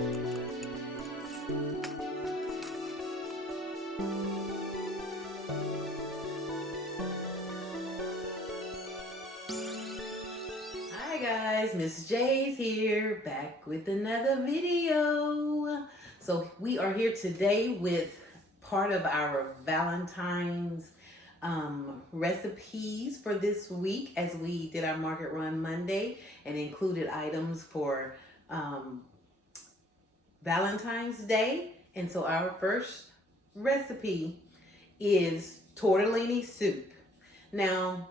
Hi guys, Miss J's here, back with another video. So we are here today with part of our Valentine's recipes for this week, as we did our Market Run Monday and included items for Valentine's Day. And so our first recipe is tortellini soup. Now,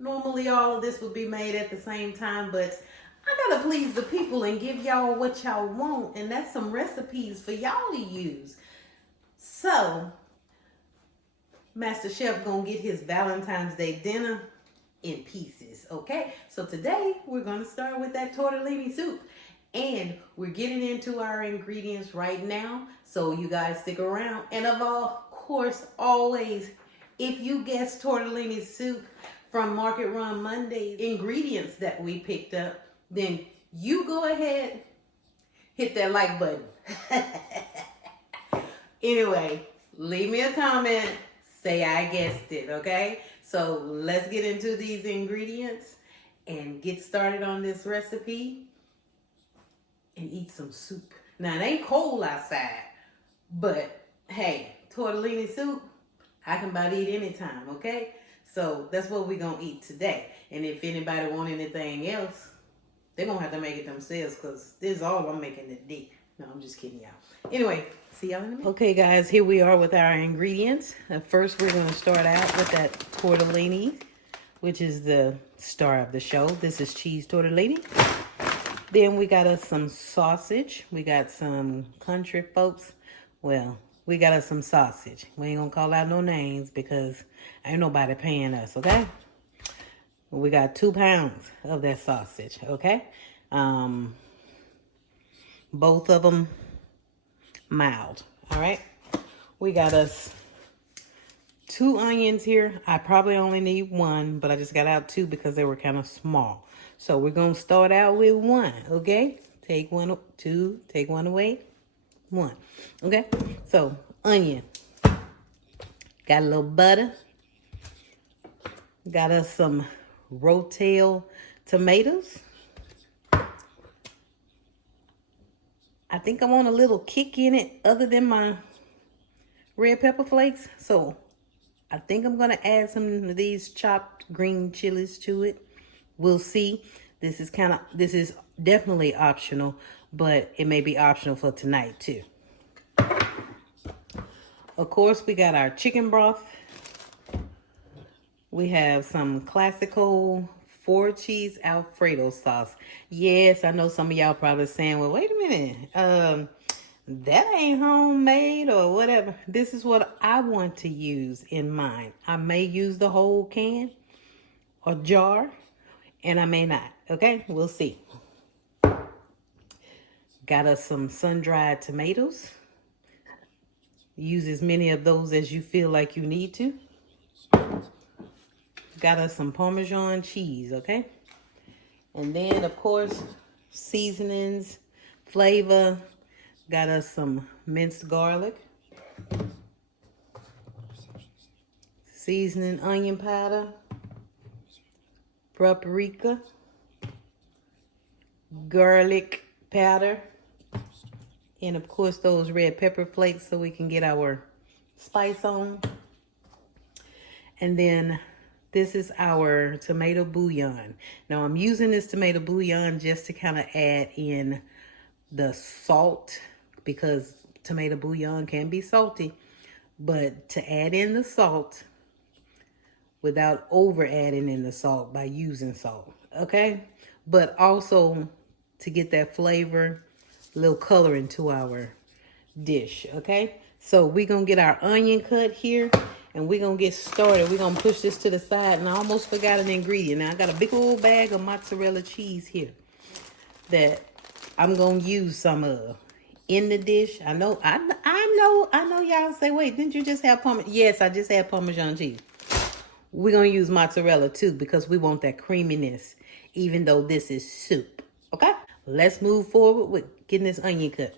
normally all of this would be made at the same time, but I gotta please the people and give y'all what y'all want, and that's some recipes for y'all to use. So, Master Chef gonna get his Valentine's Day dinner in pieces, okay? So today, we're gonna start with that tortellini soup, and we're getting into our ingredients right now, so you guys stick around. And of course, always, if you guess tortellini soup from Market Run Monday's ingredients that we picked up, then you go ahead, hit that like button. Anyway, leave me a comment, say I guessed it, okay? So let's get into these ingredients and get started on this recipe and eat some soup. Now, it ain't cold outside, but hey, tortellini soup, I can about eat anytime, okay? So that's what we're going to eat today. And if anybody want anything else, they're going to have to make it themselves, because this is all I'm making today. No, I'm just kidding, y'all. Anyway, see y'all in a minute. Okay, guys, here we are with our ingredients. First, we're going to start out with that tortellini, which is the star of the show. This is cheese tortellini. Then we got us some sausage. We got some country folks. Well, we got us some sausage. We ain't gonna call out no names because ain't nobody paying us, okay? We got 2 pounds of that sausage, okay? Both of them mild, all right? We got us 2 onions here. I probably only need 1, but I just got out 2 because they were kind of small. So we're gonna start out with 1, okay? Take 1, 2, take 1 away. 1, okay? So, onion. Got a little butter. Got us some rotel tomatoes. I think I want a little kick in it other than my red pepper flakes. So, I think I'm going to add some of these chopped green chilies to it. We'll see. This is definitely optional, but it may be optional for tonight too. Of course, we got our chicken broth. We have some classical 4-cheese Alfredo sauce. Yes, I know some of y'all probably saying, well, wait a minute. That ain't homemade or whatever. This is what I want to use in mine. I may use the whole can or jar, and I may not. Okay, we'll see. Got us some sun-dried tomatoes. Use as many of those as you feel like you need to. Got us some Parmesan cheese, okay? And then, of course, seasonings, flavor. Got us some minced garlic. Seasoning onion powder. Paprika. Garlic powder. And, of course, those red pepper flakes so we can get our spice on. And then this is our tomato bouillon. Now, I'm using this tomato bouillon just to kind of add in the salt, because tomato bouillon can be salty. But to add in the salt without over adding in the salt by using salt, okay? But also to get that flavor, a little color into our dish, okay? So we're going to get our onion cut here, and we're going to get started. We're going to push this to the side, and I almost forgot an ingredient. Now, I got a big old bag of mozzarella cheese here that I'm going to use some of in the dish. I know y'all say, wait, didn't you just have Parmesan? Yes, I just had Parmesan cheese. We're going to use mozzarella too, because we want that creaminess, even though this is soup, okay? let's move forward with getting this onion cut.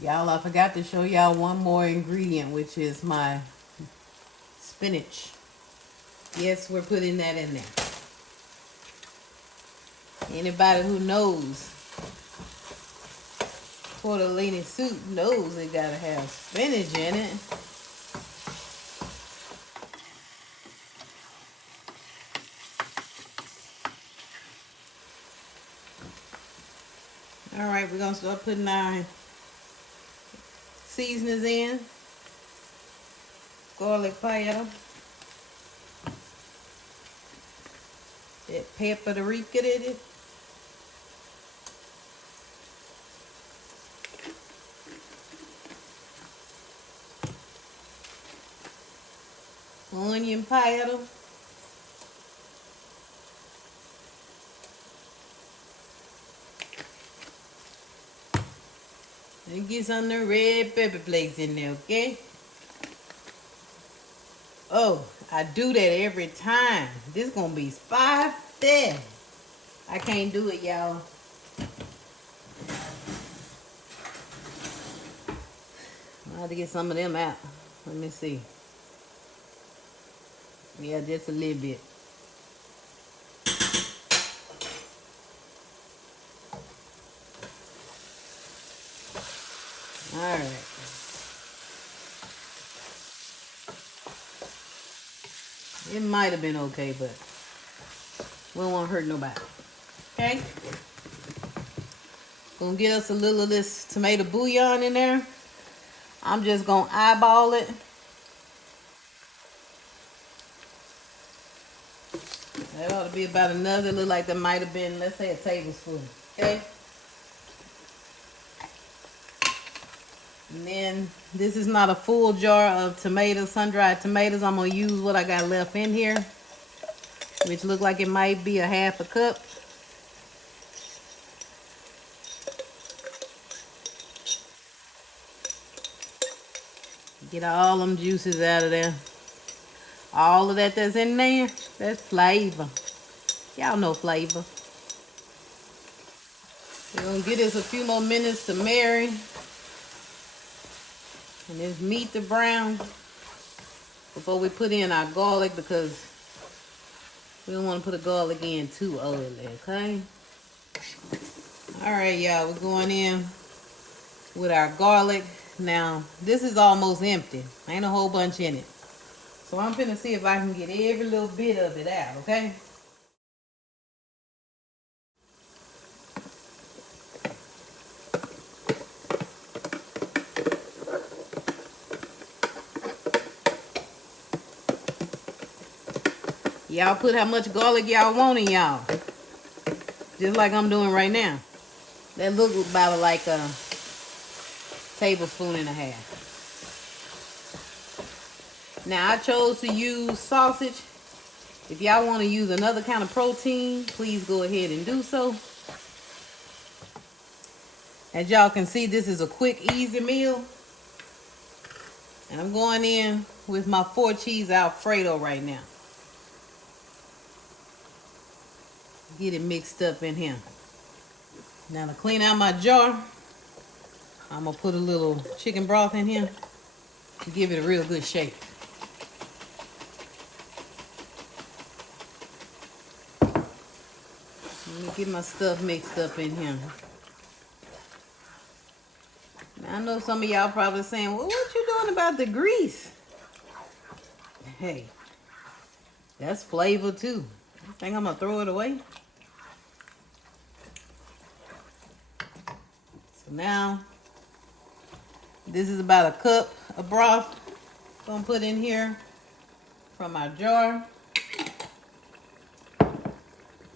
Y'all, I forgot to show y'all one more ingredient, which is my spinach. Yes, we're putting that in there. Anybody who knows tortellini soup knows it gotta have spinach in it. All right, we're gonna start putting our seasonings in. Garlic powder. That paprika in it. Onion powder. And get some of the red pepper flakes in there, okay? Oh, I do that every time. This gonna be spicy. I can't do it, y'all. I have to get some of them out. Let me see. Yeah, just a little bit. All right. It might have been okay, but we don't want to hurt nobody. Okay? Gonna get us a little of this tomato bouillon in there. I'm just gonna eyeball it. That ought to be about another. Look like that might have been, let's say, a tablespoon. Okay? And then this is not a full jar of tomatoes, sun-dried tomatoes. I'm going to use what I got left in here, which look like it might be a half a cup. Get all them juices out of there. All of that that's in there, that's flavor. Y'all know flavor. We're going to give this a few more minutes to marry. And this meat to brown before we put in our garlic, because we don't want to put the garlic in too early, okay? All right, y'all, we're going in with our garlic. Now, this is almost empty. Ain't a whole bunch in it. So I'm finna see if I can get every little bit of it out, okay? Y'all put how much garlic y'all want in y'all. Just like I'm doing right now. That looks about like a tablespoon and a half. Now I chose to use sausage. If y'all want to use another kind of protein, please go ahead and do so. As y'all can see, this is a quick, easy meal. And I'm going in with my 4 cheese Alfredo right now. Get it mixed up in here. Now to clean out my jar, I'm gonna put a little chicken broth in here to give it a real good shape. Let me get my stuff mixed up in here. Now, I know some of y'all probably saying, well, what you doing about the grease? Hey, that's flavor too. You think I'm gonna throw it away? So now, this is about a cup of broth gonna put in here from our jar.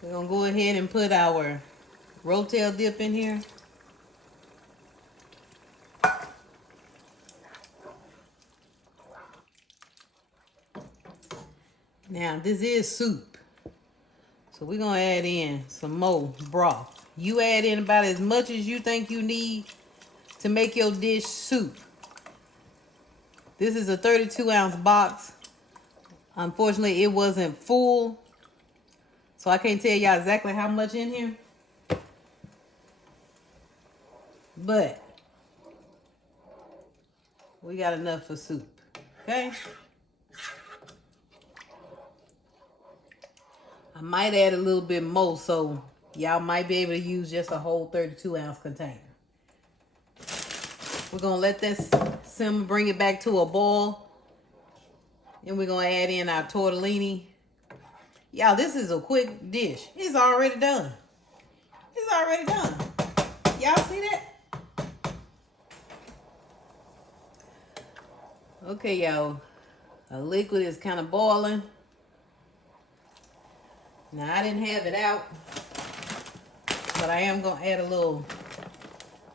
We're gonna go ahead and put our rotel dip in here. Now, this is soup. So we're gonna add in some more broth. You add in about as much as you think you need to make your dish soup. This is a 32-ounce box. Unfortunately, it wasn't full, so I can't tell y'all exactly how much in here. But we got enough for soup, okay? I might add a little bit more, so y'all might be able to use just a whole 32-ounce container. We're gonna let this simmer, bring it back to a boil. And we're gonna add in our tortellini. Y'all, this is a quick dish. It's already done. It's already done. Y'all see that? Okay, y'all. The liquid is kind of boiling. Now, I didn't have it out, but I am going to add a little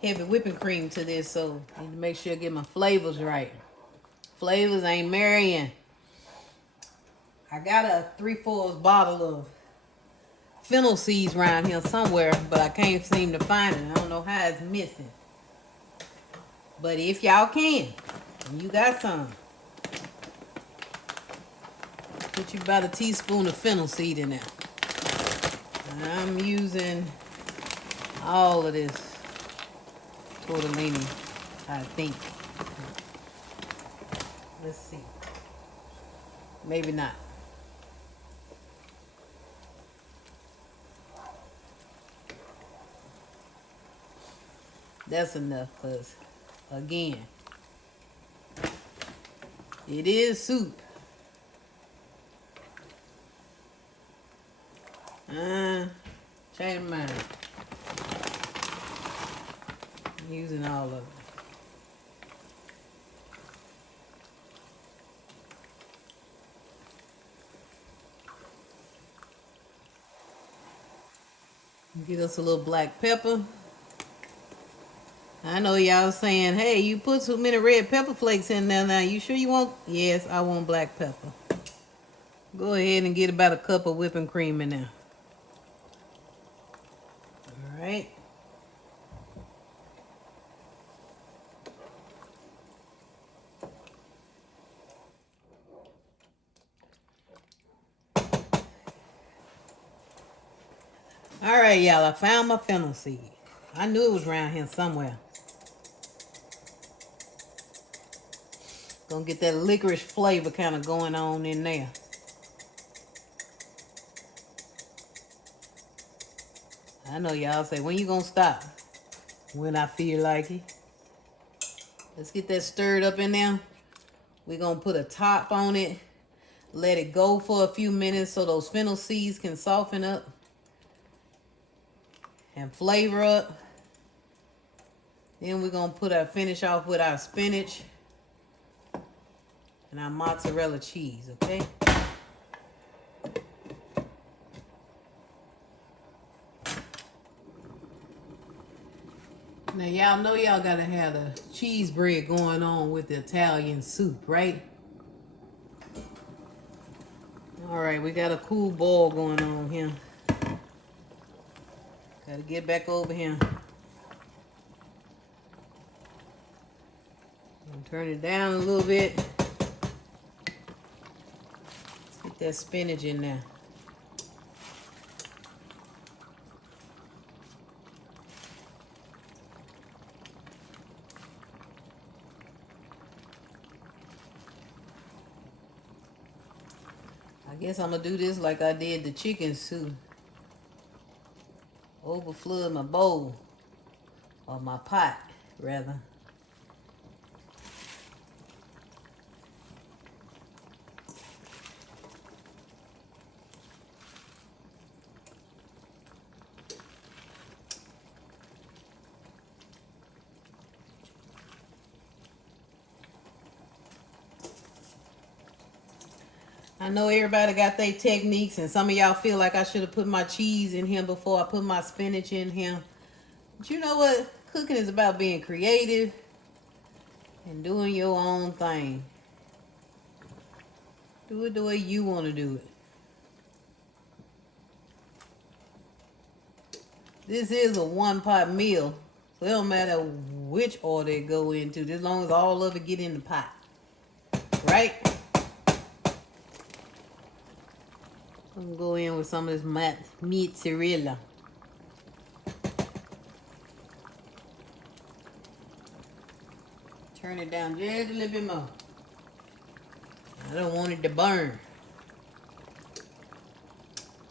heavy whipping cream to this, so I need to make sure I get my flavors right. Flavors ain't marrying. I got a 3/4 bottle of fennel seeds around here somewhere, but I can't seem to find it. I don't know how it's missing. But if y'all can, and you got some, put you about a teaspoon of fennel seed in there. I'm using all of this tortellini, I think. Let's see. Maybe not. That's enough, because, again, it is soup. Change my mind. I'm using all of it. Get us a little black pepper. I know y'all saying, hey, you put too many red pepper flakes in there now. You sure you want? Yes, I want black pepper. Go ahead and get about a cup of whipping cream in there. All right. All right, y'all. I found my fennel seed. I knew it was around here somewhere. Gonna get that licorice flavor kind of going on in there. I know y'all say, when you gonna stop? When I feel like it. Let's get that stirred up in there. We're gonna put a top on it. Let it go for a few minutes so those fennel seeds can soften up and flavor up. Then we're gonna finish off with our spinach and our mozzarella cheese, okay? Now, y'all know y'all gotta have the cheese bread going on with the Italian soup, right? All right, we got a cool boil going on here. Gotta get back over here. Turn it down a little bit. Get that spinach in there. I guess I'm gonna do this like I did the chicken soup. Overflood my bowl, or my pot, rather. I know everybody got their techniques, and some of y'all feel like I should have put my cheese in here before I put my spinach in here. But you know what? Cooking is about being creative and doing your own thing. Do it the way you want to do it. This is a one-pot meal, so it don't matter which order it go into, as long as all of it get in the pot. Right? I'm gonna go in with some of this mozzarella. Turn it down just a little bit more. I don't want it to burn.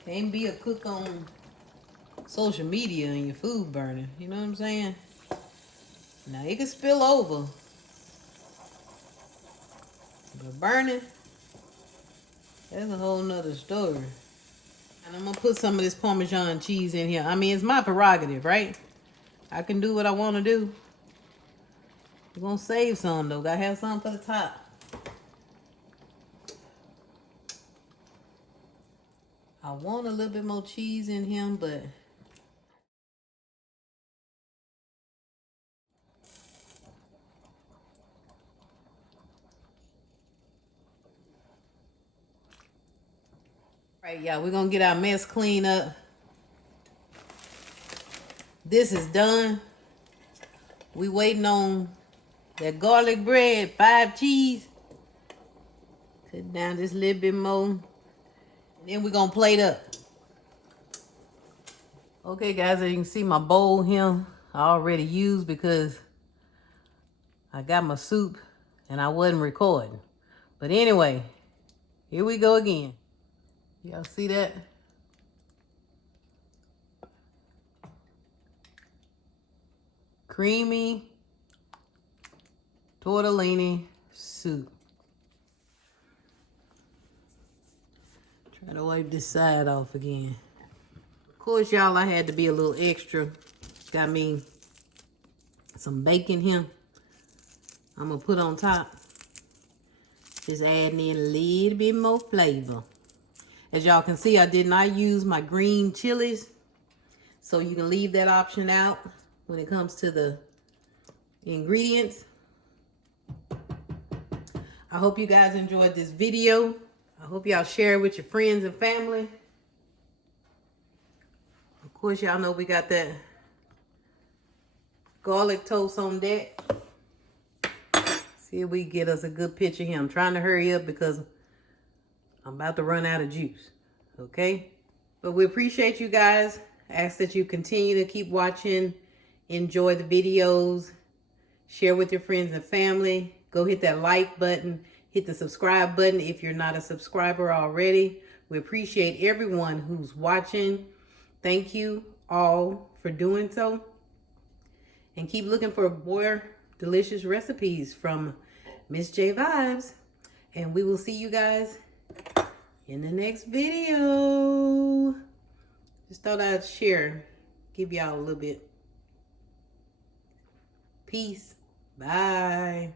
Can't be a cook on social media and your food burning. You know what I'm saying? Now it can spill over. But burning, that's a whole nother story. And I'm gonna put some of this Parmesan cheese in here. I mean, it's my prerogative, right? I can do what I want to do. We're gonna save some though. Gotta have some for the top. I want a little bit more cheese in him, but right, y'all, we're gonna get our mess cleaned up. This is done. We waiting on that garlic bread, 5 cheese. Cut down just a little bit more. And then we're gonna plate up. Okay, guys, as you can see, my bowl here I already used because I got my soup and I wasn't recording. But anyway, here we go again. Y'all see that? Creamy tortellini soup. Try to wipe this side off again. Of course, y'all, I had to be a little extra. Got me some bacon here. I'm gonna put on top. Just adding in a little bit more flavor. As y'all can see, I did not use my green chilies. So you can leave that option out when it comes to the ingredients. I hope you guys enjoyed this video. I hope y'all share it with your friends and family. Of course, y'all know we got that garlic toast on deck. See if we can get us a good picture here. I'm trying to hurry up because I'm about to run out of juice. Okay? But we appreciate you guys. Ask that you continue to keep watching. Enjoy the videos. Share with your friends and family. Go hit that like button. Hit the subscribe button if you're not a subscriber already. We appreciate everyone who's watching. Thank you all for doing so. And keep looking for more delicious recipes from Miss Jayvibers. And we will see you guys in the next video. Just thought I'd share. Give y'all a little bit. Peace. Bye.